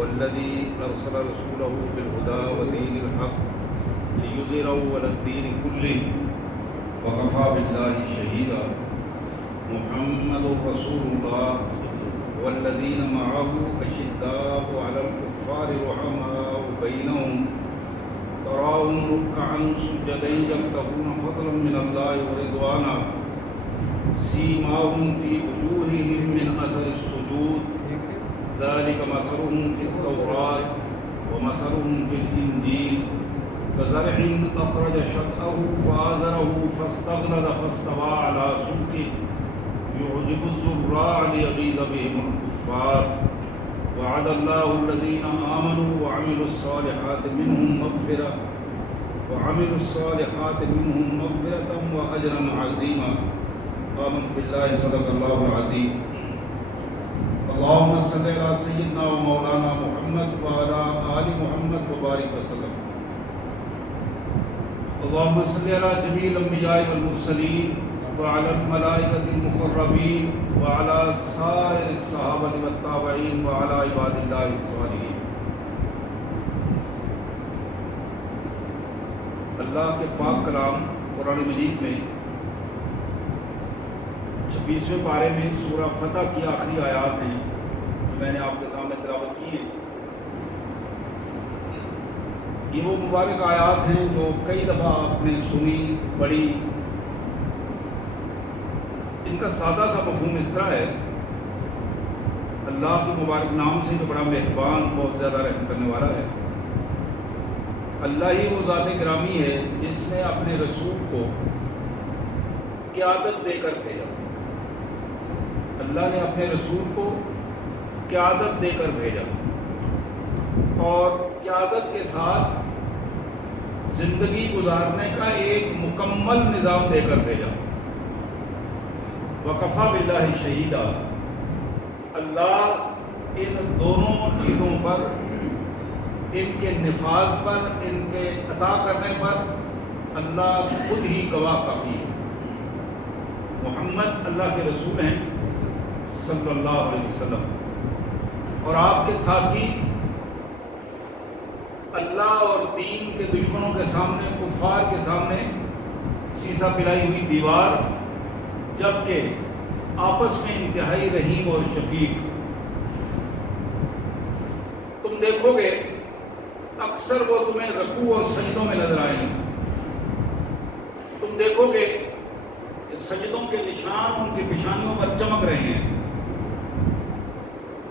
والذي أرسل رسوله بالهدى ودين الحق ليظهره على الدين كله وكفى بالله شهيدا محمد رسول الله والذين معه أشداء على الكفار رحماء بينهم تراهم ركعا سجدا يبتغون فضلا من الله ورضوانا سيماهم في وجوههم من أثر السجود ذلك مثلهم في التوراة ومثلهم في الإنجيل كزرع أخرج شطأه فآزره فاستغلظ فاستوى على سوقه يعجب الزراع ليغيظ بهم الكفار وعد الله الذين آمنوا وعملوا الصالحات منهم مغفرة وأجرا عظيما آمنت بالله صدق الله العظيم اللهم صل على سيدنا ومولانا محمد وعلى آل محمد وبارك وسلم اللهم صل على جميع الأنبياء والمرسلين وعلى الملائكة المقربين وعلى سائر الصحابة والتابعين وعلى عباد الله الصالحين. اللہ کے پاک کلام قرآن مجید میں 26ویں پارے میں سورہ فتح کی آخری آیات ہیں جو میں نے آپ کے سامنے تلاوت کی ہیں. یہ وہ مبارک آیات ہیں جو کئی دفعہ آپ نے سنی پڑھی. ان کا سادہ سا مفہوم اس طرح ہے: اللہ کے مبارک نام سے جو بڑا مہربان بہت زیادہ رحم کرنے والا ہے. اللہ ہی وہ ذات گرامی ہے جس نے اپنے رسول کو قیادت دے کر بھیجا. اللہ نے اپنے رسول کو قیادت دے کر بھیجا اور قیادت کے ساتھ زندگی گزارنے کا ایک مکمل نظام دے کر بھیجا. وکفیٰ باللہ شہیدا. اللہ ان دونوں چیزوں پر، ان کے نفاذ پر، ان کے عطا کرنے پر اللہ خود ہی گواہ کافی ہے. محمد اللہ کے رسول ہیں صلی اللہ علیہ وسلم، اور آپ کے ساتھی اللہ اور دین کے دشمنوں کے سامنے، کفار کے سامنے سیسا پلائی ہوئی دیوار، جبکہ آپس میں انتہائی رحیم اور شفیق. تم دیکھو گے اکثر وہ تمہیں رکوع اور سجدوں میں نظر آئیں گے. تم دیکھو گے کہ سجدوں کے نشان ان کی پیشانیوں پر چمک رہے ہیں.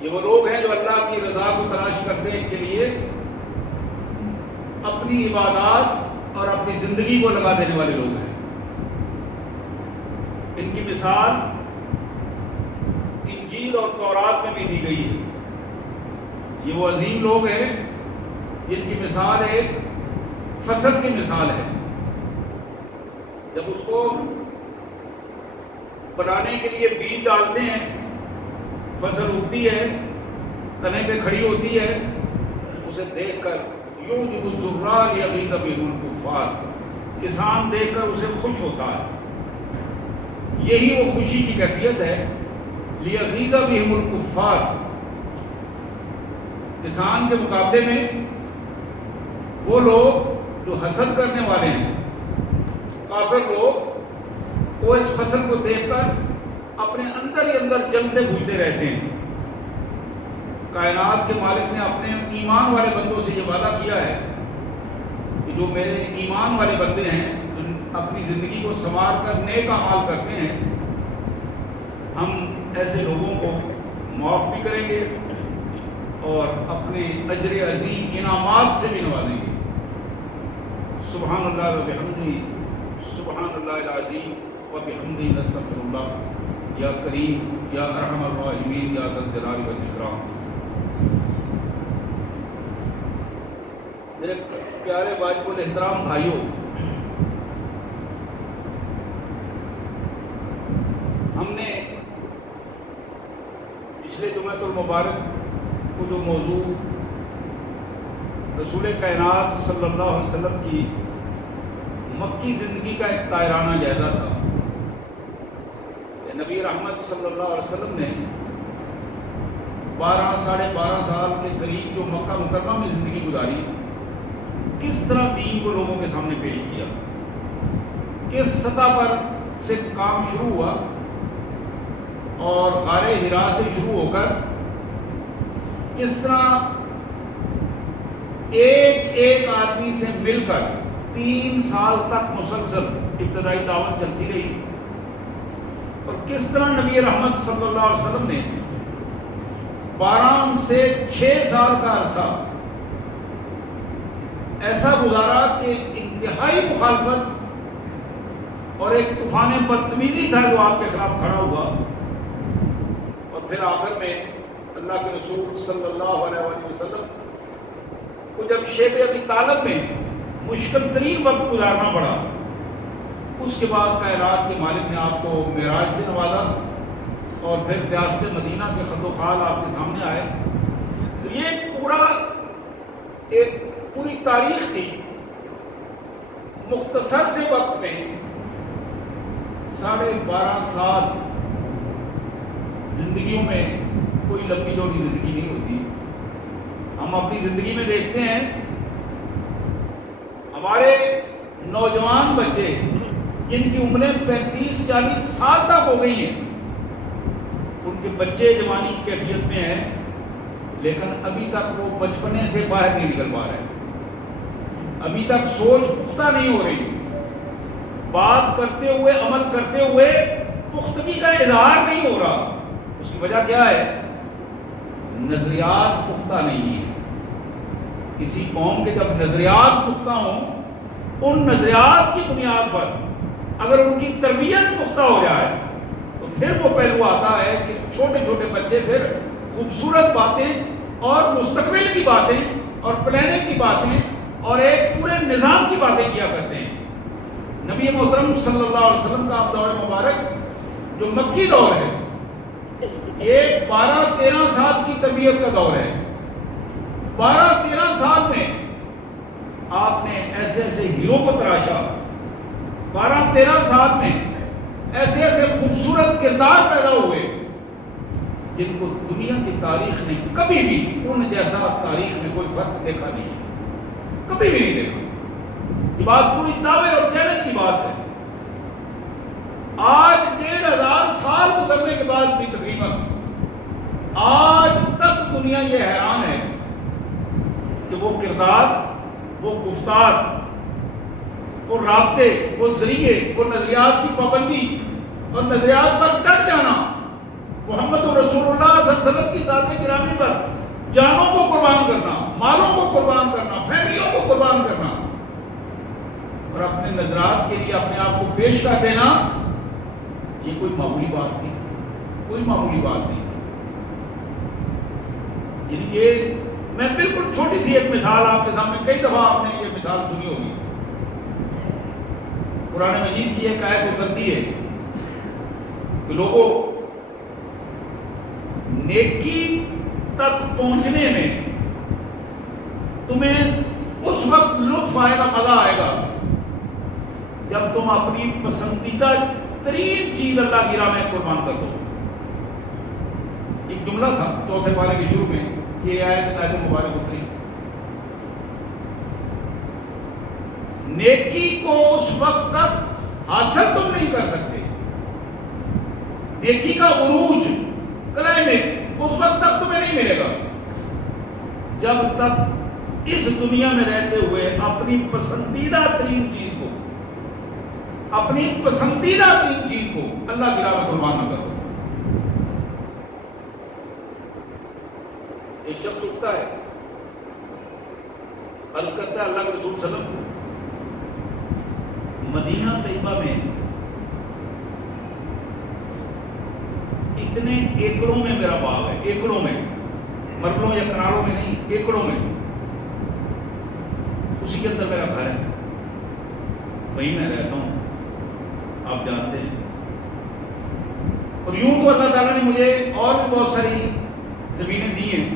یہ وہ لوگ ہیں جو اللہ کی رضا کو تلاش کرنے کے لیے اپنی عبادات اور اپنی زندگی کو لگا دینے والے لوگ ہیں. ان کی مثال انجیل اور تورات میں بھی دی گئی ہے. یہ وہ عظیم لوگ ہیں جن کی مثال ایک فصل کی مثال ہے. جب اس کو بنانے کے لیے بیج ڈالتے ہیں، فصل اگتی ہے، تنے پہ کھڑی ہوتی ہے، اسے دیکھ کر یعجب الزراع لیغیظ بهم الکفار، کسان دیکھ کر اسے خوش ہوتا ہے. یہی وہ خوشی کی کیفیت ہے لیغیظ بهم الکفار. کسان کے مقابلے میں وہ لوگ جو حسد کرنے والے ہیں، کافر لوگ، وہ اس فصل کو دیکھ کر اپنے اندر ہی اندر جلتے بوجھتے رہتے ہیں. کائنات کے مالک نے اپنے ایمان والے بندوں سے یہ وعدہ کیا ہے کہ جو میرے ایمان والے بندے ہیں، جو اپنی زندگی کو سنوار کر نیک اعمال کرتے ہیں، ہم ایسے لوگوں کو معاف بھی کریں گے اور اپنے اجر عظیم انعامات سے بھی نوازیں گے. سبحان اللہ و بحمدہ، سبحان اللہ العظیم و بحمدہ نستغفر اللہ. یا کریم، یا ارحم الراحمین، یا ذا الجلال والاکرام. میرے پیارے واجب الاحترام بھائیوں، ہم نے پچھلے جمعۃ المبارک کو جو موضوع رسول کائنات صلی اللہ علیہ وسلم کی مکی زندگی کا ایک طائرانہ جائزہ تھا. نبی رحمت صلی اللہ علیہ وسلم نے 12 ساڑھے 12 سال کے قریب جو مکہ مکرمہ میں زندگی گزاری، کس طرح دین کو لوگوں کے سامنے پیش کیا، کس سطح پر سے کام شروع ہوا، اور غار حرا سے شروع ہو کر کس طرح ایک ایک آدمی سے مل کر 3 سال تک مسلسل ابتدائی دعوت چلتی رہی، اور کس طرح نبی رحمت صلی اللہ علیہ وسلم نے 12 سے 6 سال کا عرصہ ایسا گزارا کہ انتہائی مخالفت اور ایک طوفان بدتمیزی تھا جو آپ کے خلاف کھڑا ہوا، اور پھر آخر میں اللہ کے رسول صلی اللہ علیہ وسلم کو جب شیب ابی طالب میں مشکل ترین وقت گزارنا پڑا، اس کے بعد کائنات کے مالک نے آپ کو معراج سے نوازا، اور پھر ریاست مدینہ کے خط و خال آپ کے سامنے آئے۔ تو یہ ایک پوری تاریخ تھی، مختصر سے وقت میں 12.5 سال زندگیوں میں کوئی لمبی چوڑی زندگی نہیں ہوتی۔ ہم اپنی زندگی میں دیکھتے ہیں ہمارے نوجوان بچے جن کی عمریں 35-40 سال تک ہو گئی ہیں، ان کے بچے جوانی کی کیفیت میں ہیں، لیکن ابھی تک وہ بچپنے سے باہر نہیں نکل پا رہے، ابھی تک سوچ پختہ نہیں ہو رہی، بات کرتے ہوئے عمل کرتے ہوئے پختگی کا اظہار نہیں ہو رہا۔ اس کی وجہ کیا ہے؟ نظریات پختہ نہیں ہیں۔ کسی قوم کے جب نظریات پختہ ہوں، ان نظریات کی بنیاد پر اگر ان کی تربیت پختہ ہو جائے تو پھر وہ پہلو آتا ہے کہ چھوٹے چھوٹے بچے پھر خوبصورت باتیں اور مستقبل کی باتیں اور پلاننگ کی باتیں اور ایک پورے نظام کی باتیں کیا کرتے ہیں۔ نبی محترم صلی اللہ علیہ وسلم کا دور مبارک جو مکی دور ہے، یہ 12-13 سال کی تربیت کا دور ہے۔ 12-13 سال میں آپ نے ایسے ایسے ہیرو کو تراشا، 12-13 سال میں ایسے ایسے خوبصورت کردار پیدا ہوئے جن کو دنیا کی تاریخ نے کبھی بھی ان جیسا تاریخ میں کوئی فرق دیکھا نہیں، کبھی بھی نہیں دیکھا۔ یہ بات پوری دعوے اور چیلنج کی بات ہے۔ آج 1500 سال گزرنے کے بعد بھی تقریباً آج تک دنیا یہ حیران ہے کہ وہ کردار، وہ گفتار، وہ رابطے، وہ ذریعے، وہ نظریات کی پابندی اور نظریات پر ڈٹ جانا، محمد رسول اللہ صلی اللہ علیہ وسلم کی ذات گرامی پر جانوں کو قربان کرنا، مالوں کو قربان کرنا، فیملیوں کو قربان کرنا، اور اپنے نظرات کے لیے اپنے آپ کو پیش کر دینا، یہ کوئی معمولی بات نہیں، کوئی معمولی بات نہیں۔ یعنی یہ میں بالکل چھوٹی سی ایک مثال آپ کے سامنے، کئی دفعہ آپ نے یہ مثال سنی ہوگی۔ قرآن مجید کی ایک آیت اترتی ہے کہ لوگوں، نیکی تک پہنچنے میں تمہیں اس وقت لطف آئے گا، مزہ آئے گا جب تم اپنی پسندیدہ ترین چیز اللہ کی راہ میں قربان کر دو۔ ایک جملہ تھا 4 پارے کے شروع میں، یہ آیت مبارک اتری۔ نیکی کو اس وقت تک حاصل تم نہیں کر سکتے، نیکی کا عروج، کلائمیکس اس وقت تک تمہیں نہیں ملے گا جب تک اس دنیا میں رہتے ہوئے اپنی پسندیدہ ترین چیز کو، اپنی پسندیدہ ترین چیز کو اللہ کی راہ میں قربان نہ کرو۔ ایک شخص اٹھتا ہے، عرض کرتا ہے اللہ کے رسول صلی اللہ علیہ وسلم، مدینہ طیبہ میں اتنے ایکڑوں میں میرا باغ ہے، ایکڑوں میں، مرلوں یا کناروں میں نہیں، ایکڑوں میں، اسی کے اندر میرا گھر ہے، وہیں میں رہتا ہوں، آپ جانتے ہیں۔ اور یوں تو اللہ تعالیٰ نے مجھے اور بھی بہت ساری زمینیں دی ہیں،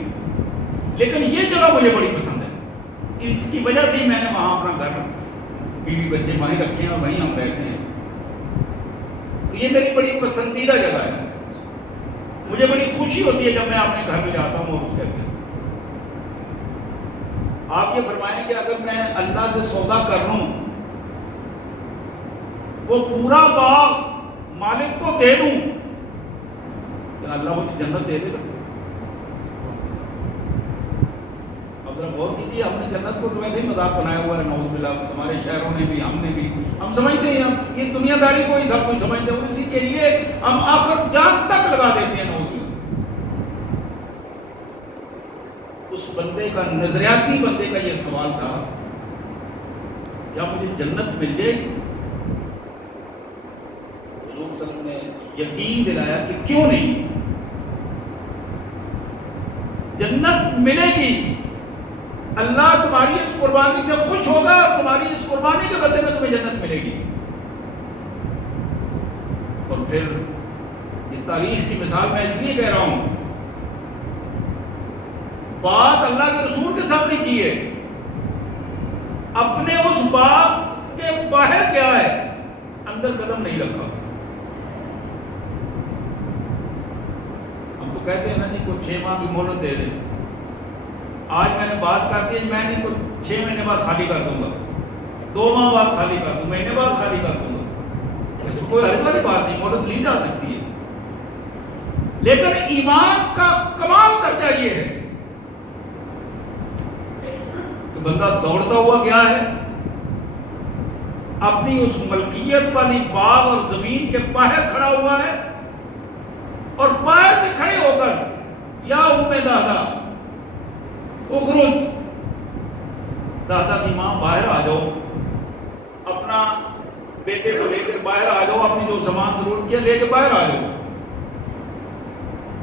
لیکن یہ جگہ مجھے بڑی پسند ہے، اس کی وجہ سے ہی میں نے وہاں اپنا گھر، بیوی بچے وہیں رکھے ہیں اور وہیں ہم رہتے ہیں۔ تو یہ میری بڑی پسندیدہ جگہ ہے، مجھے بڑی خوشی ہوتی ہے جب میں اپنے گھر میں جاتا ہوں اور اس کے اندر آپ یہ فرمائیں کہ اگر میں اللہ سے سودا کر لوں، وہ پورا باغ مالک کو دے دوں، کہ اللہ مجھے جنت دے دے گا؟ اب ذرا غور کیجیے، ہم نے جنت کو تو ویسے ہی مذاق بنایا ہوا ہے، نعوذ باللہ، ہمارے شہروں نے بھی، ہم نے بھی، ہم سمجھتے ہیں یہ دنیا داری کو ہی سب کچھ سمجھتے ہیں، اسی کے لیے ہم آخر جان تک لگا دیتے ہیں، نعوذ باللہ۔ اس بندے کا، نظریاتی بندے کا یہ سوال تھا، کیا مجھے جنت مل جائے گی؟ حضور صلی اللہ علیہ وسلم نے یقین دلایا کہ کیوں نہیں، جنت ملے گی، اللہ تمہاری اس قربانی سے خوش ہوگا، تمہاری اس قربانی کے بدلے میں تمہیں جنت ملے گی۔ اور پھر یہ تاریخ کی مثال میں اس لیے کہہ رہا ہوں، بات اللہ کے رسول کے سامنے کی ہے، اپنے اس باغ کے باہر کیا ہے، اندر قدم نہیں رکھا۔ ہم تو کہتے ہیں نا جی کوئی 6 ماہ کی مہلت دے دیں، آج میں نے بات کر دی، میں نہیں کوئی 6 مہینے بعد خالی کر دوں گا، 2 ماہ بعد خالی کر دوں، مہینے بعد خالی کر دوں گا، اس میں کوئی حرج والی بات نہیں، مہلت لی جا سکتی ہے۔ لیکن ایمان کا کمال درجہ یہ ہے کہ بندہ دوڑتا ہوا گیا ہے، اپنی اس ملکیت والی باغ اور زمین کے باہر کھڑا ہوا ہے، اور باہر سے کھڑے ہو کر یا دادا اخرج، دادا کی ماں باہر آ جاؤ، اپنا بیٹے کو لے کر باہر آ جاؤ، اپنی جو سامان ضرورت کیا لے کے باہر آ جاؤ۔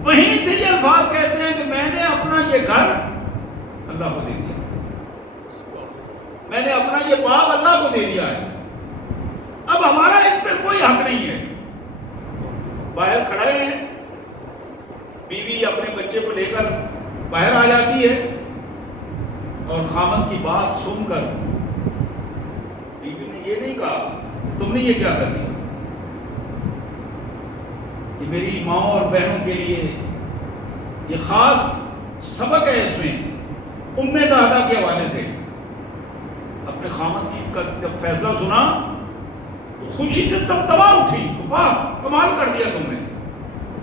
وہیں سے یہ الفاظ کہتے ہیں کہ میں نے اپنا یہ گھر اللہ کو دے دیا، میں نے اپنا یہ باغ اللہ کو دے دیا ہے، اب ہمارا اس پہ کوئی حق نہیں ہے۔ باہر کھڑے ہیں، بیوی اپنے بچے کو لے کر باہر آ جاتی ہے، اور خاوند کی بات سن کر بیوی نے یہ نہیں کہا تم نے یہ کیا کر دیا، یہ میری ماں اور بہنوں کے لیے یہ خاص سبق ہے، اس میں ام دادا کے حوالے سے اپنے خاوند کی جب فیصلہ سنا تو خوشی سے تما اٹھی، واہ کمال کر دیا تم نے،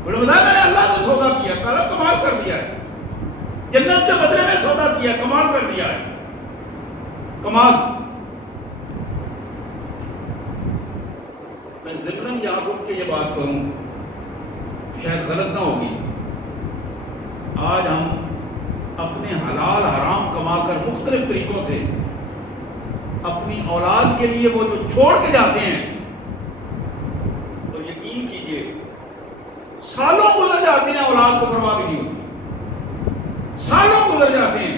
بڑے بتایا میں نے اللہ سے سودا کیا، کہا کمال کر دیا ہے، جنت کے بدلے میں سودا کیا، کمال کر دیا ہے، کمال۔ میں ذکراً یہاں رک کے یہ بات کروں، شاید غلط نہ ہوگی، آج ہم اپنے حلال حرام کما کر مختلف طریقوں سے اپنی اولاد کے لیے وہ جو چھوڑ کے جاتے ہیں، تو یقین کیجئے سالوں گزر جاتے ہیں، اولاد کو پرواہ بھی نہیں ہوتی، سالوں گزر جاتے ہیں،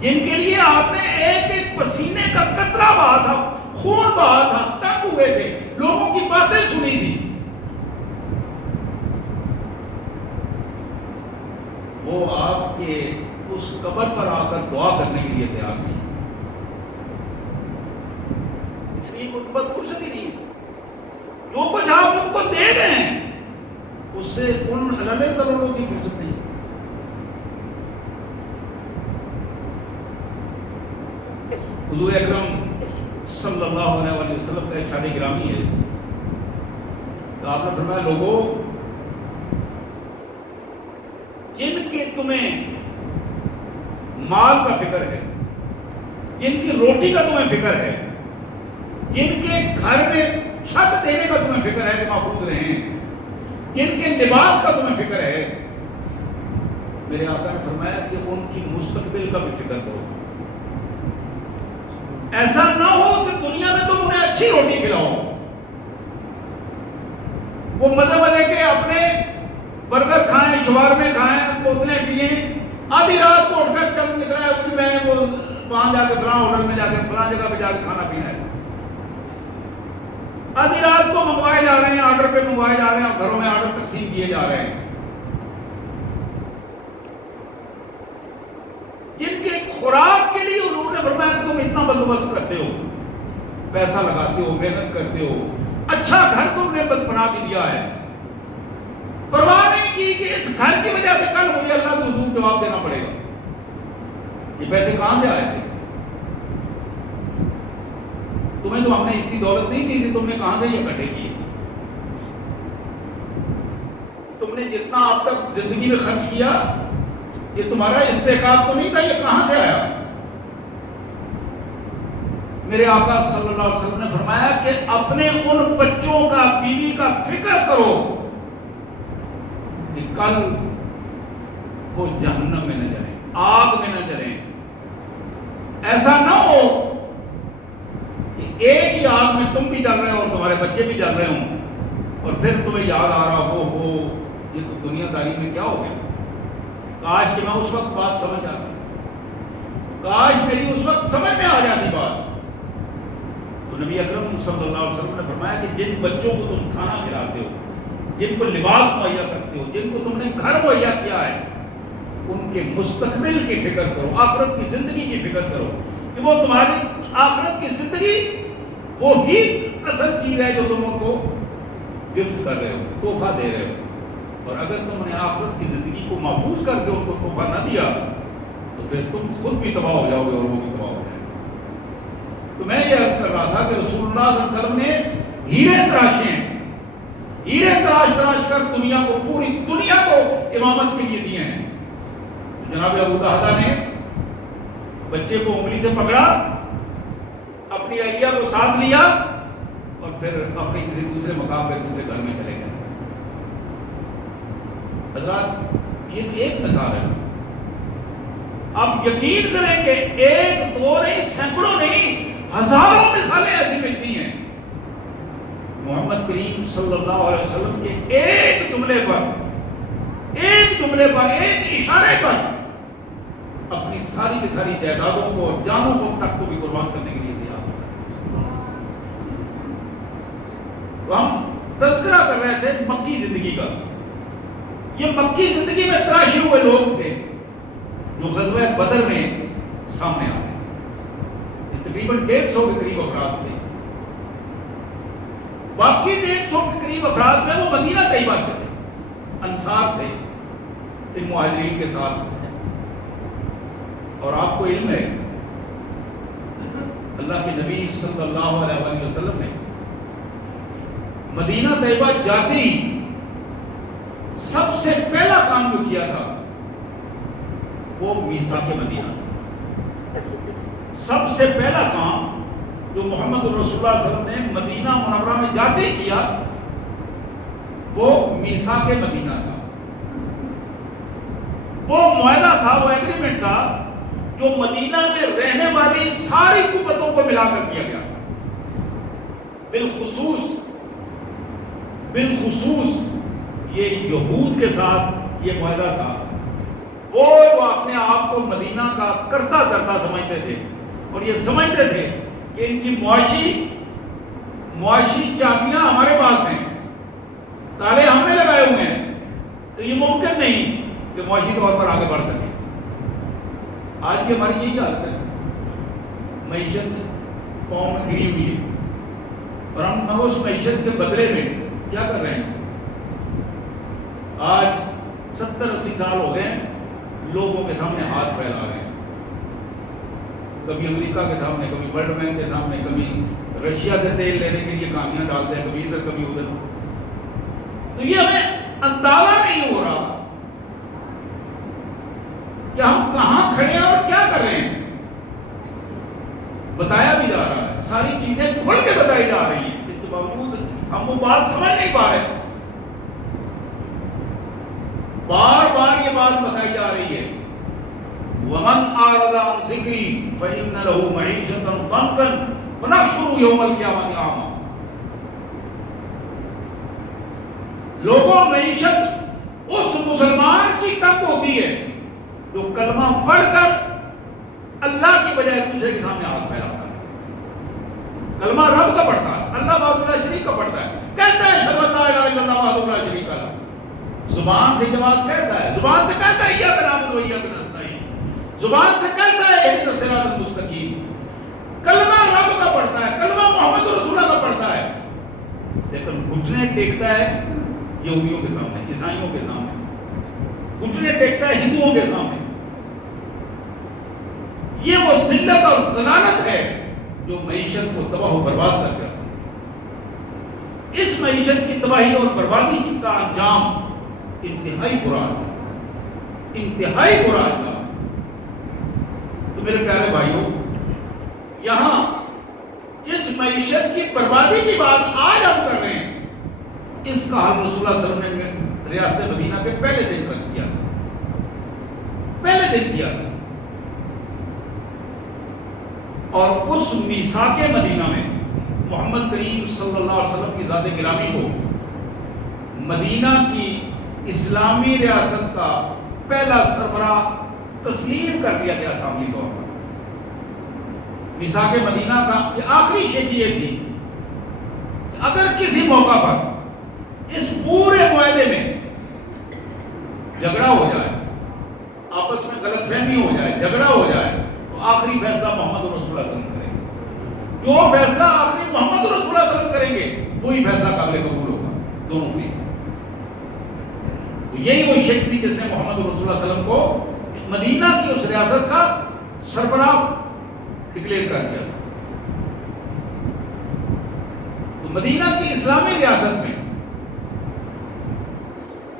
جن کے لیے آپ نے ایک ایک پسینے کا قطرہ بہا تھا، خون بہا تھا، تنگ ہوئے تھے، لوگوں کی باتیں سنی تھی، وہ آپ کے اس قبر پر آ کر دعا کرنے کے لیے تیار تھی، اس لیے کوئی بات فرصت ہی نہیں ہے، جو کچھ آپ ان کو دے رہے ہیں اس سے ان علم ضروروں کی فرصت نہیں۔ حضور اکرم صلی اللہ علیہ وسلم کا ارشاد گرامی ہے، تو آپ نے فرمایا لوگوں جن کے تمہیں مال کا فکر ہے، جن کی روٹی کا تمہیں فکر ہے، جن کے گھر میں چھت دینے کا تمہیں فکر ہے کہ محفوظ رہیں، جن کے لباس کا تمہیں فکر ہے، میرے آقا نے فرمایا کہ ان کی مستقبل کا بھی فکر کرو، ایسا نہ ہو کہ دنیا میں تم انہیں اچھی روٹی کھلاؤ، وہ مزے کے اپنے برگر کھائیں، شوارمے کھائیں، بوتلیں پئیں، آدھی رات کو اٹھ کر چل نکلا ہے کہ میں وہ وہاں جا کے فلاں ہوٹل میں جا کے فلاں جگہ پہ جا کے کھانا پینا ہے، آدھی رات کو منگوائے جا رہے ہیں، آرڈر پہ منگوائے جا رہے ہیں، اور گھروں میں آرڈر تقسیم کیے جا رہے ہیں، جن کے خوراک کے لیے حضور نے فرمایا کہ تم اتنا بندوبست کرتے ہو، پیسہ لگاتے ہو، محنت کرتے ہو، اچھا گھر تم نے بنا کے دیا ہے، پرواہ نہیں کی کہ اس گھر کی وجہ سے کل مجھے اللہ کے حضور جواب دینا پڑے گا. یہ پیسے کہاں سے آئے تھے؟ تمہیں تو ہم نے اتنی دولت نہیں دی تھی، تم نے کہاں سے یہ اکٹھے کی؟ تم نے جتنا اب تک زندگی میں خرچ کیا یہ تمہارا استحقاق تو نہیں تھا، یہ کہاں سے آیا؟ میرے آقا صلی اللہ علیہ وسلم نے فرمایا کہ اپنے ان بچوں کا، بیوی کا فکر کرو کہ کل وہ جہنم میں نہ جلیں، آگ میں نہ جلیں. ایسا نہ ہو کہ ایک ہی آگ میں تم بھی جل رہے ہو اور تمہارے بچے بھی جل رہے ہوں اور پھر تمہیں یاد آ رہا ہو یہ تو دنیا داری میں کیا ہو گیا. کاش کہ میں اس وقت بات سمجھ آتی، کاش میری اس وقت سمجھ میں آ جاتی بات. تو نبی اکرم صلی اللہ علیہ وسلم نے فرمایا کہ جن بچوں کو تم کھانا کھلاتے ہو، جن کو لباس مہیا کرتے ہو، جن کو تم نے گھر مہیا کیا ہے، ان کے مستقبل کی فکر کرو، آخرت کی زندگی کی فکر کرو کہ وہ تمہاری آخرت کی زندگی وہی اصل چیز ہے جو تم ان کو گفٹ کر رہے ہو، تحفہ دے رہے ہو. اور اگر تم نے آخرت کی زندگی کو محفوظ کر کے ان کو تحفہ نہ دیا تو پھر تم خود بھی تباہ ہو جاؤ گے اور وہ بھی تباہ ہو جائے گے. تو میں یہ عرض کر رہا تھا کہ رسول اللہ صلی اللہ علیہ وسلم نے ہیرے تراشے ہیں، ہیرے تراش تراش کر دنیا کو، پوری دنیا کو امامت کے لیے دیے ہیں. جناب ابو طلحہ نے بچے کو انگلی سے پکڑا، اپنی اہلیہ کو ساتھ لیا اور پھر اپنے کسی دوسرے مقام پہ دوسرے گھر میں چلے گئے. حضرات یہ ایک مثال ہے. آپ یقین کریں کہ ایک دو نہیں، سینکڑوں نہیں، ہزاروں مثالیں ایسی ملتی ہیں. محمد کریم صلی اللہ علیہ وسلم کے ایک جملے پر، ایک جملے پر، ایک اشارے پر اپنی ساری کی ساری جائیدادوں کو اور جانوں کو تک کو بھی قربان کرنے کے لیے تیار ہو. تو ہم تذکرہ کر رہے تھے مکی زندگی کا. یہ مکی زندگی میں تراشے ہوئے لوگ تھے جو غزوہ بدر میں سامنے آ گئے. یہ تقریباً 150 کے قریب افراد تھے. باقی 150 کے قریب افراد جو ہے وہ مدینہ طیبہ سے تھے، انصار تھے ان مہاجرین کے ساتھ. اور آپ کو علم ہے اللہ کے نبی صلی اللہ علیہ وسلم نے مدینہ طیبہ جاتے ہی سب سے پہلا کام جو کیا تھا وہ میثاق مدینہ. سب سے پہلا کام جو محمد رسول اللہ صلی اللہ علیہ وسلم نے مدینہ منورہ میں جاتے ہی کیا وہ میثاق مدینہ تھا. وہ معاہدہ تھا، وہ ایگریمنٹ تھا جو مدینہ میں رہنے والی ساری قوتوں کو ملا کر کیا گیا. بالخصوص یہ یہود کے ساتھ یہ معاہدہ تھا. وہ جو اپنے آپ کو مدینہ کا کرتا دھرتا سمجھتے تھے اور یہ سمجھتے تھے کہ ان کی معاشی چابیاں ہمارے پاس ہیں، تالے ہم نے لگائے ہوئے ہیں، تو یہ ممکن نہیں کہ معاشی طور پر آگے بڑھ سکے. آج کی ہماری یہی حالت ہے، معیشت پاؤنڈ گری ہوئی ہے اور ہم اس معیشت کے بدلے میں کیا کر رہے ہیں. آج 70-80 سال ہو گئے لوگوں کے سامنے ہاتھ پھیلا رہے ہیں، کبھی امریکہ کے سامنے، کبھی ورلڈ بینک کے سامنے، کبھی رشیا سے تیل لینے کے لیے کامیاں ڈالتے ہیں، کبھی ادھر کبھی ادھر. تو یہ ہمیں اندازہ نہیں ہو رہا کہ ہم کہاں کھڑے ہیں اور کیا کر رہے ہیں. بتایا بھی جا رہا ہے، ساری چیزیں کھل کے بتائی جا رہی ہیں، اس کے باوجود ہم وہ بات سمجھ نہیں پا رہے. بار بار یہ بات بتائی جا رہی ہے وَمَنْ أَعْرَضَ عَنْ ذِكْرِي فَإِنَّ لَهُ مَعِيشَةً ضَنْكًا وَنَحْشُرُهُ يَوْمَ الْقِيَامَةِ أَعْمَىٰ. لوگوں معیشت اس مسلمان کی تب ہوتی ہے جو کلمہ پڑھ کر اللہ کی بجائے دوسرے کے سامنے ہاتھ پھیلاتا ہے. کلمہ رب کا پڑھتا ہے، اللہ وحدہ لا شریک کا پڑھتا ہے، کہتا ہے اشہدو ان لا الہ الا اللہ وحدہ لا شریک لہ. زبان سے جماعت کہتا ہے، زبان سے کہتا ہے ایاک نعبد و ایاک نستعین، زبان سے کہتا ہے اہدنا الصراط المستقیم. کلمہ رب کا پڑھتا ہے، کلمہ محمد رسول اللہ کا پڑھتا ہے، لیکن گھٹنے ٹیکتا ہے یہودیوں کے سامنے، عیسائیوں کے سامنے، گھٹنے ٹیکتا ہے ہندوؤں کے سامنے. یہ وہ ذلت اور ذلالت ہے جو معیشت کو تباہ و برباد کر جاتا ہے. اس معیشت کی تباہی اور بربادی کا انجام انتہائی برا ہے، انتہائی برا ہے. تو میرے پیارے بھائیوں، یہاں جس معیشت کی بربادی کی بات آج ہم کر رہے ہیں، اس کا حل رسول اللہ صلی اللہ علیہ وسلم نے ریاست مدینہ کے پہلے دن کر کیا تھا، پہلے دن کیا تھا. اور اس میثاق مدینہ میں محمد کریم صلی اللہ علیہ وسلم کی ذات گرامی کو مدینہ کی اسلامی ریاست کا پہلا سربراہ تسلیم کر دیا گیا تھا عملی طور پر. میثاق مدینہ کا کہ آخری شرط یہ تھی کہ اگر کسی موقع پر اس پورے معاہدے میں جھگڑا ہو جائے، آپس میں غلط فہمی ہو جائے، جھگڑا ہو جائے، تو آخری فیصلہ محمد رسول اللہ صلی اللہ علیہ وسلم کریں گے. جو فیصلہ آخری محمد رسول اللہ صلی اللہ علیہ وسلم کریں گے وہی فیصلہ قابل قبول ہوگا دونوں کے. تو یہی وہ شرط تھی جس نے محمد رسول اللہ صلی اللہ علیہ وسلم کو مدینہ کی اس ریاست کا سربراہ ڈکلیئر کر دیا تھا. تو مدینہ کی اسلامی ریاست میں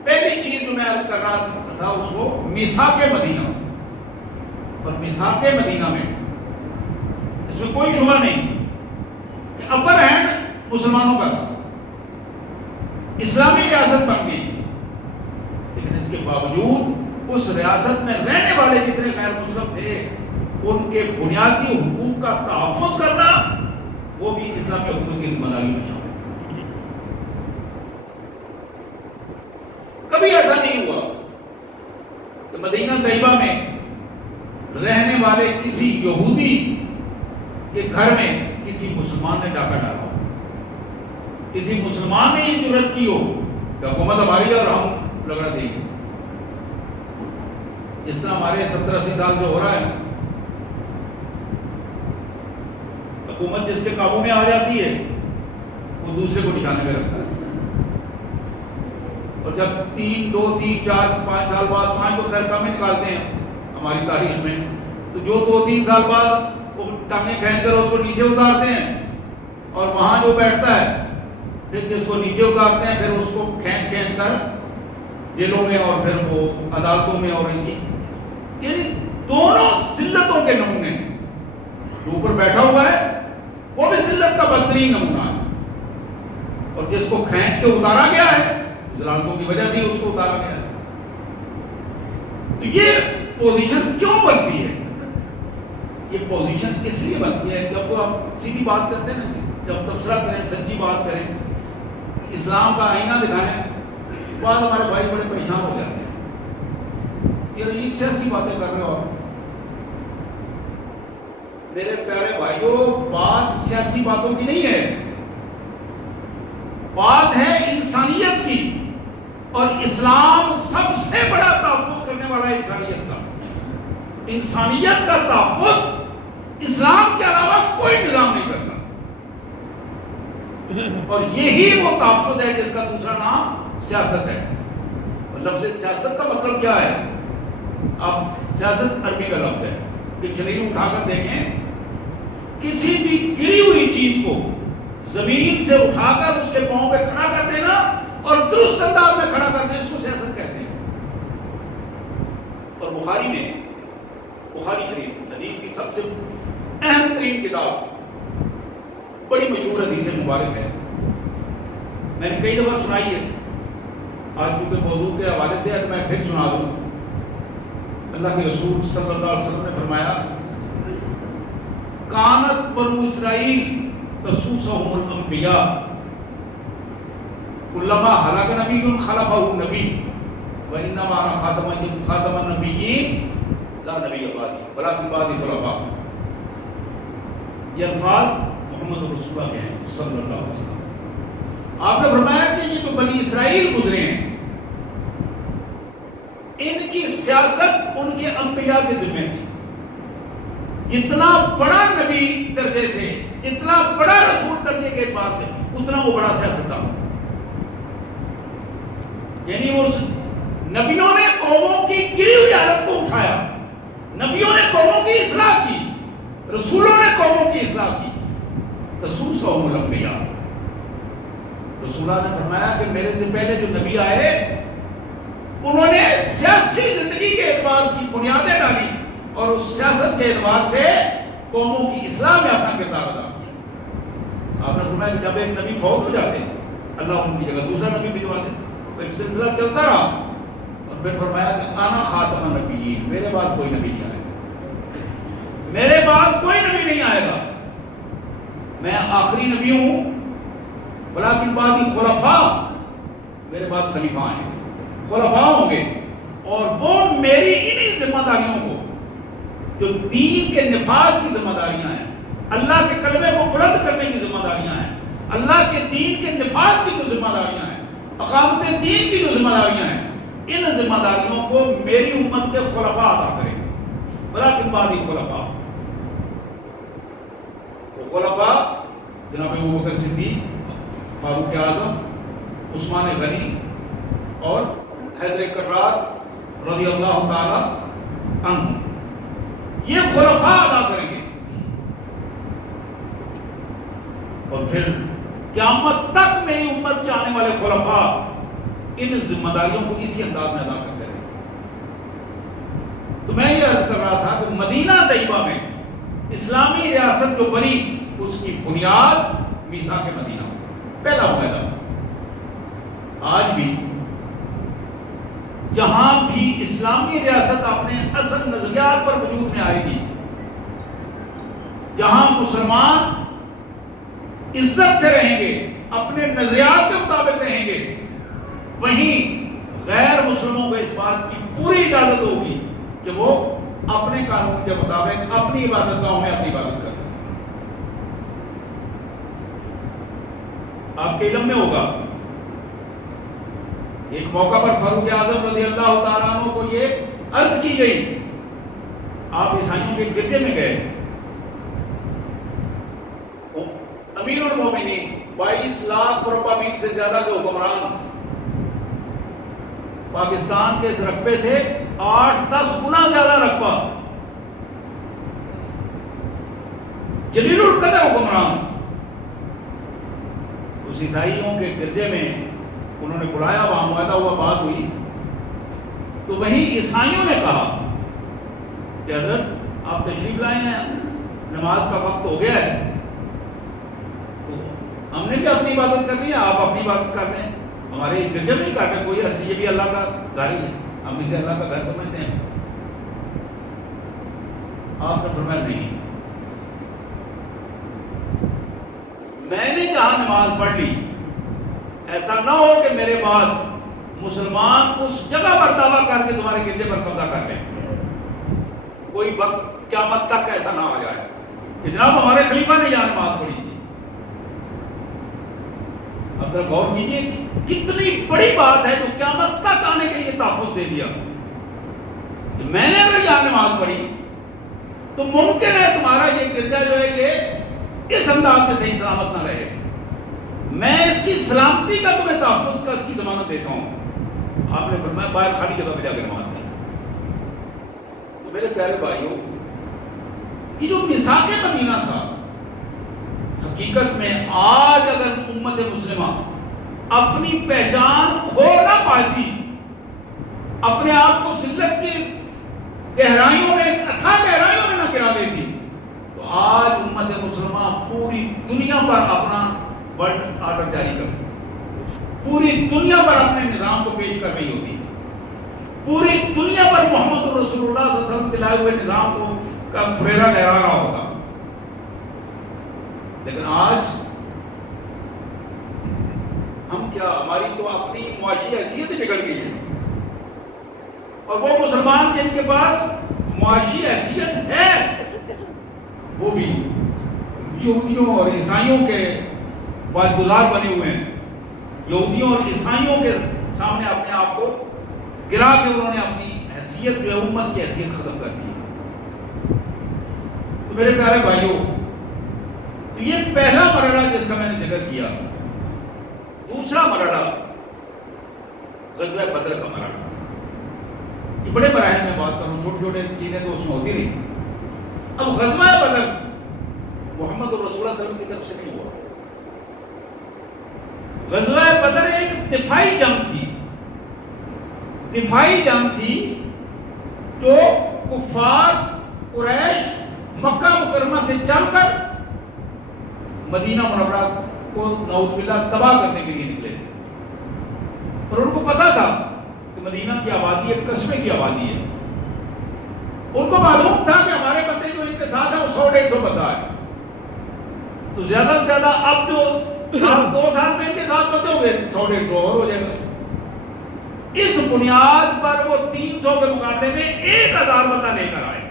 پہلی چیز جو میں عرض کر رہا تھا اس کو میثاق مدینہ. اور میثاق مدینہ میں اس میں کوئی شبہ نہیں کہ اپر ہینڈ مسلمانوں کا تھا، اسلامی ریاست بن گئی. لیکن اس کے باوجود اس ریاست میں رہنے والے جتنے غیر مسلم تھے ان کے بنیادی حقوق کا تحفظ کرنا وہ بھی اسلامی حکومت کی ذمہ داری میں شامل ہے. کبھی ایسا نہیں ہوا کہ مدینہ طیبہ میں رہنے والے کسی یہودی کے گھر میں کسی مسلمان نے ڈاکہ ڈالا ہو، کسی مسلمان نے یہ جرات کی ہو کہ حکومت ہماری اور ہم لگڑا دیں گے. جس طرح ہمارے 70-80 سال جو ہو رہا ہے، حکومت جس کے قابو میں آ جاتی ہے وہ دوسرے کو نشانے میں رکھتا ہے. اور جب 3, 2, 3, 4, 5 سال بعد 5 تو خیر کام نکالتے ہیں ہماری تاریخ میں، تو جو 2-3 سال بعد وہ ٹانگیں کھینچ کر اس کو نیچے اتارتے ہیں اور وہاں جو بیٹھتا ہے پھر جس کو نیچے اتارتے ہیں پھر اس کو کھینچ کر جیلوں میں اور پھر وہ عدالتوں میں. اور یعنی دونوں ذلتوں کے نمونے ہیں. جو اوپر بیٹھا ہوا ہے وہ بھی ذلت کا بدترین نمونہ ہے، اور جس کو کھینچ کے اتارا گیا ہے ذلالتوں کی وجہ سے اس کو اتارا گیا ہے. تو یہ پوزیشن کیوں بنتی ہے؟ یہ پوزیشن اس لیے بنتی ہے جب تو آپ سیدھی بات کرتے ہیں نا، جب تبصرہ کریں، سچی بات کریں، اسلام کا آئینہ دکھائیں، بعد ہمارے بھائی بڑے پریشان ہو جاتے ہیں. یہ سیاسی باتیں کر رہے ہو. میرے پیارے بھائیوں، بات سیاسی باتوں کی نہیں ہے، بات ہے انسانیت کی. اور اسلام سب سے بڑا تحفظ کرنے والا ہے انسانیت کا. انسانیت کا تحفظ اسلام کے علاوہ کوئی نظام نہیں کرتا. اور یہی وہ تحفظ ہے جس کا دوسرا نام سیاست ہے. اور لفظ سیاست کا مطلب کیا ہے؟ اب سیاست عربی کا لفظ ہے. ڈکشنری اٹھا کر دیکھیں، کسی بھی گری ہوئی چیز کو زمین سے اٹھا کر اس کے پاؤں پہ کھڑا کر دینا اور درست انداز میں کھڑا کر دینا، اس کو سیاست کہتے ہیں. اور بخاری میں، بخاری شریف حدیث کی سب سے اہم ترین کتاب، بڑی مشہور حدیث مبارک ہے. میں نے کئی دفعہ سنائی ہے، آج چونکہ موضوع کے حوالے سے ہے تو میں پھر سنا دوں. اللہ کے رسول صلی اللہ علیہ وسلم نے فرمایا، کانت بنو اسرائیل تسوسہم الانبیاء کلما ہلاک نبی خلفہ نبی وانما انا خاتم النبیین لا نبی بعدی ولکن بعدی خلفاء. یہ الفاظ محمد رسول اللہ کے ہیں صلی اللہ علیہ وسلم. آپ نے فرمایا کہ یہ جو بنی اسرائیل گزرے ہیں، ان کی سیاست ان کے انبیاء کے ذمہ تھی. جتنا بڑا نبی درجے سے، جتنا بڑا رسول درجے کے اعتبار سے، اتنا وہ بڑا سیاستدان. یعنی وہ نبیوں نے قوموں کی گری ہوئی حالت کو اٹھایا، نبیوں نے قوموں کی اصلاح کی، رسولوں نے قوموں کی اصلاح کی۔ تسوسہم الانبیاء، رسولہ نے فرمایا کہ میرے سے پہلے جو نبی آئے انہوں نے سیاسی زندگی کے اعتبار کی بنیادیں ڈالی اور اس سیاست کے اعتبار سے قوموں کی اصلاح میں اپنا کردار ادا کیا۔ آپ نے فرمایا کہ جب ایک نبی فوت ہو جاتے اللہ ان کی جگہ دوسرا نبی بھجوا دے، تو ایک سلسلہ چلتا رہا اور پھر فرمایا کہ انا خاتم النبیین، میرے بعد کوئی نبی نہیں آئے گا، میرے بعد کوئی نبی نہیں آئے گا، میں آخری نبی ہوں، بلاکن بعد خلفاء، میرے بعد خلیفہ آئیں گے، خلفاء ہوں گے، اور وہ میری انہی ذمہ داریوں کو جو دین کے نفاذ کی ذمہ داریاں ہیں، اللہ کے کلمے کو بلند کرنے کی ذمہ داریاں ہیں، اللہ کے دین کے نفاذ کی جو ذمہ داریاں ہیں، اقامت دین کی جو ذمہ داریاں ہیں، ان ذمہ داریوں کو میری امت کے خلفاء ادا کریں گے، بلاکن بعد خلفاء۔ خلفاء جناب ابوبکر صدیق، فاروق اعظم، عثمان غنی اور حیدر کرار رضی اللہ تعالی عنہ، یہ خلفاء ادا کریں گے، اور پھر قیامت تک میری امت کے آنے والے خلفاء ان ذمہ داریوں کو اسی انداز میں ادا کرتے رہے۔ تو میں یہ عرض کر رہا تھا کہ مدینہ طیبہ میں اسلامی ریاست جو بنی اس کی بنیاد میثاق مدینہ، پہلا معاہدہ۔ آج بھی جہاں بھی اسلامی ریاست اپنے اصل نظریات پر وجود میں آئے گی، جہاں مسلمان عزت سے رہیں گے، اپنے نظریات کے مطابق رہیں گے، وہیں غیر مسلموں کو اس بات کی پوری اجازت ہوگی کہ وہ اپنے قانون کے مطابق اپنی عبادت گاہوں میں اپنی عبادت کر سکیں۔ آپ کے علم میں ہوگا ایک موقع پر فاروق اعظم رضی اللہ تعالیٰ عنہ کو یہ عرض کی گئی، آپ عیسائیوں کے گرجے میں گئے، امیر المومنین 22 لاکھ مربع میل سے زیادہ کے حکمران، پاکستان کے اس رقبے سے 8-10 گنا زیادہ رقبہ، جلیل القدر حکمران، اس عیسائیوں کے گرجے میں انہوں نے بلایا، وہاں معاہدہ ہوا، بات ہوئی، تو وہیں عیسائیوں نے کہا کہ حضرت آپ تشریف لائے ہیں، نماز کا وقت ہو گیا ہے، تو ہم نے بھی اپنی عبادت کرنی ہے، آپ اپنی عبادت کر لیں، ہمارے گرجے میں ہی کر لیں، کوئی حرج، یہ بھی اللہ کا گھر ہی ہے، ہم اسے اللہ کا گھر سمجھتے ہیں۔ آپ نے فرمایا نہیں، میں نے جہاں نماز پڑھ لی، ایسا نہ ہو کہ میرے بعد مسلمان اس جگہ پر دعویٰ کر کے تمہارے گرجے پر قبضہ کر لیں، کوئی وقت قیامت تک ایسا نہ ہو جائے کہ جناب ہمارے خلیفہ نے یہاں نماز پڑھی تھی۔ اب ذرا غور کیجیے کتنی بڑی بات ہے جو قیامت تک آنے کے لیے تحفظ دے دیا کہ میں نے اگر یہاں نماز پڑھی تو ممکن ہے تمہارا یہ گرجا جو ہے یہ اس انداز میں صحیح سلامت نہ رہے، میں اس کی سلامتی کا تمہیں تحفظ کا کی ضمانت دیتا ہوں۔ آپ نے فرمایا باہر خالی جگہ پہ جا کے نماز پڑھی۔ تو میرے پیارے بھائیوں، یہ جو میثاق مدینہ تھا، حقیقت میں آج اگر امت مسلمہ اپنی پہچان کھو نہ پاتی، اپنے آپ کو ذلت کی گہرائیوں میں، اتھاہ گہرائیوں میں نہ گرا دیتی، تو آج امت مسلمہ پوری دنیا پر اپنا ورلڈ آرڈر جاری کرتی، پوری دنیا پر اپنے نظام کو پیش کر رہی ہوتی، پوری دنیا پر محمد رسول اللہ صلی اللہ علیہ وسلم کے لائے ہوئے نظام کو کا پھریرا لہرا رہا ہوتا۔ لیکن آج ہم کیا، ہماری تو اپنی معاشی حیثیت بگڑ گئی ہے، اور وہ مسلمان جن کے پاس معاشی حیثیت ہے وہ بھی یہودیوں اور عیسائیوں کے واجگزار بنے ہوئے ہیں، یہودیوں اور عیسائیوں کے سامنے اپنے آپ کو گرا کے انہوں نے اپنی حیثیت جو ہے امت کی حیثیت ختم کر دی ہے۔ تو میرے پیارے بھائیوں، تو یہ پہلا مرحلہ جس کا میں نے ذکر کیا۔ دوسرا مرحلہ غزوہ بدر کا مرحلہ. یہ بڑے مراحل میں بات کروں، چھوٹے چھوٹے چیزیں تو اس میں ہوتی نہیں. اب غزوہ بدر محمد رسول اللہ صلی اللہ علیہ وسلم کی طرف سے نہیں ہوا. غزوہ بدر ایک دفاعی جنگ تھی. دفاعی جنگ تھی جو کفار قریش مکہ مکرمہ سے چل کر مدینہ منورہ کو نعوذ باللہ تباہ کرنے کے لیے نکلے تھے. اور ان کو پتا تھا کہ مدینہ کی آبادی ایک قصبے کی آبادی ہے. ان کو معلوم تھا کہ ہمارے بندے جو ان کے ساتھ ہیں وہ 100-150 بندہ ہے. تو زیادہ سے زیادہ اب جو 2 سال میں ان کے ساتھ بندے ہو گئے 100-150 اور ہو جائے گا. اس بنیاد پر وہ 300 کے مقابلے میں 1000 بندہ لے کر آئے.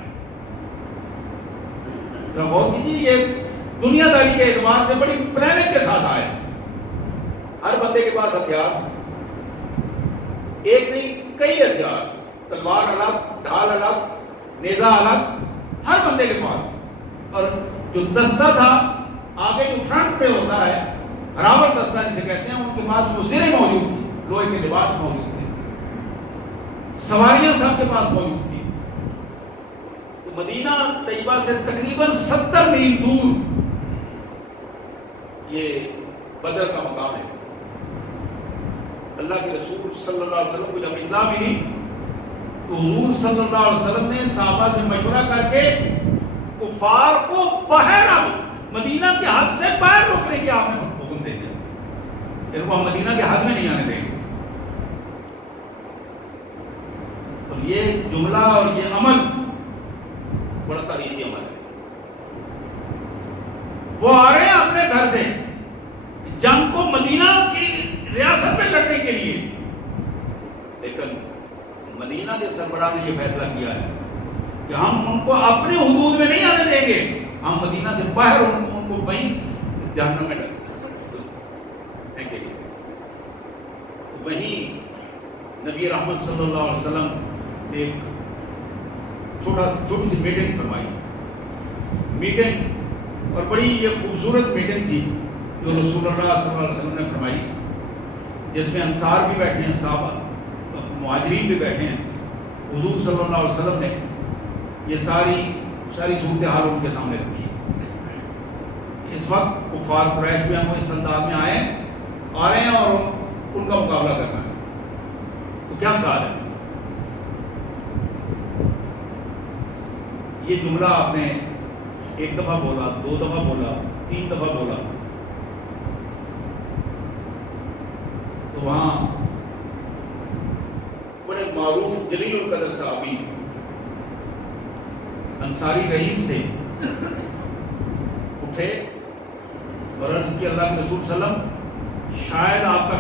غور کیجیے، یہ دنیا داری کے اعتبار سے بڑی پلاننگ کے ساتھ آئے. ہر بندے کے پاس ہتھیار، ایک نہیں کئی ہتھیار، تلوار الگ، ڈھال الگ، نیزہ الگ، ہر بندے کے پاس. اور جو دستہ تھا آگے جو فرنٹ پہ ہوتا ہے، ہراور دستہ جسے کہتے ہیں، ان کے پاس وہ زریں موجود تھی، لوہے کے لباس موجود تھے، سواریاں سب کے پاس موجود تھی. تو مدینہ طیبہ سے تقریباً 70 میل دور یہ بدر کا مقام ہے. اللہ کے رسول صلی اللہ علیہ وسلم کو جب اطلاع ملی تو حضور صلی اللہ علیہ وسلم نے صحابہ سے مشورہ کر کے کفار کو باہر مدینہ کے حد سے باہر روکنے کی آپ نے حکم دے دیا. ان کو ہم مدینہ کے حد میں نہیں آنے دیں گے. اور یہ جملہ اور یہ عمل بڑا تاریخی عمل ہے. وہ آ رہے ہیں اپنے گھر سے جنگ کو مدینہ کی ریاست میں لڑنے کے لیے، لیکن مدینہ کے سربراہ نے یہ فیصلہ کیا ہے کہ ہم ان کو اپنے حدود میں نہیں آنے دیں گے، ہم مدینہ سے باہر ان کو وہیں جہنم میں پھینکیں گے. وہیں نبی رحمت صلی اللہ علیہ وسلم نے ایک چھوٹی سی میٹنگ فرمائی. میٹنگ اور بڑی یہ خوبصورت میٹنگ تھی جو رسول اللہ صلی اللہ علیہ وسلم نے فرمائی، جس میں انصار بھی بیٹھے ہیں، صحابہ مہاجرین بھی بیٹھے ہیں. حضور صلی اللہ علیہ وسلم نے یہ ساری صورتحال ان کے سامنے رکھی. اس وقت کفار قریش بھی ہم اس انداز میں آ رہے ہیں اور ان کا مقابلہ کرنا ہے. تو کیا خیال ہے؟ یہ جملہ آپ نے 1 دفعہ بولا، 2 دفعہ بولا، 3 دفعہ بولا، تو وہاں بڑے معروف جلیل القدر صحابی انصاری رئیس تھے، اٹھے اور عرض کی اللہ کے رسول صلی اللہ علیہ وسلم شاید آپ کا